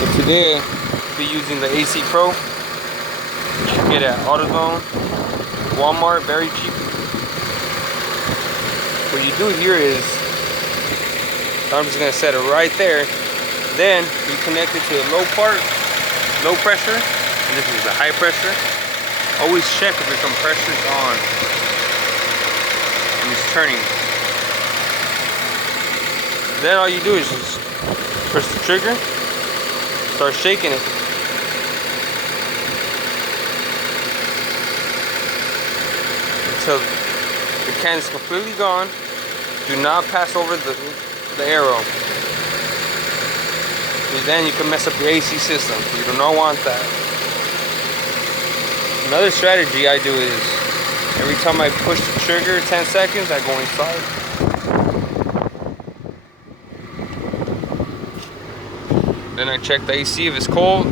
But today I'll be using the AC Pro. You can get it at AutoZone, Walmart, very cheap. What you do here is, I'm just gonna set it right there. Then you connect it to the low part, low pressure, and this is the high pressure. Always check if your compressor is on and it's turning. Then all you do is just press the trigger, start shaking it. Until the can is completely gone. Do not pass over the arrow. Because then you can mess up your AC system. You do not want that. Another strategy I do is every time I push the trigger 10 seconds, I go inside. Then I check the AC if it's cold.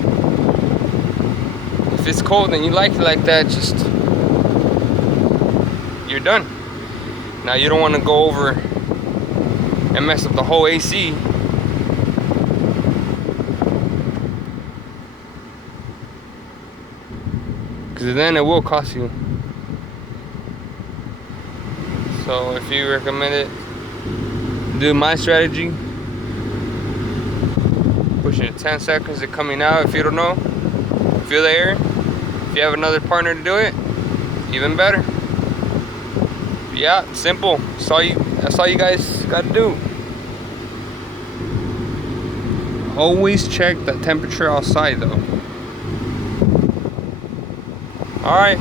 If it's cold and you like it like that, just you're done. Now you don't want to go over and mess up the whole AC. Because then it will cost you. So if you recommend it, do my strategy. Pushing it 10 seconds and coming out. If you don't know, feel the air. If you have another partner to do it, even better. Yeah, simple. That's all you guys gotta do. Always check the temperature outside though. Alright.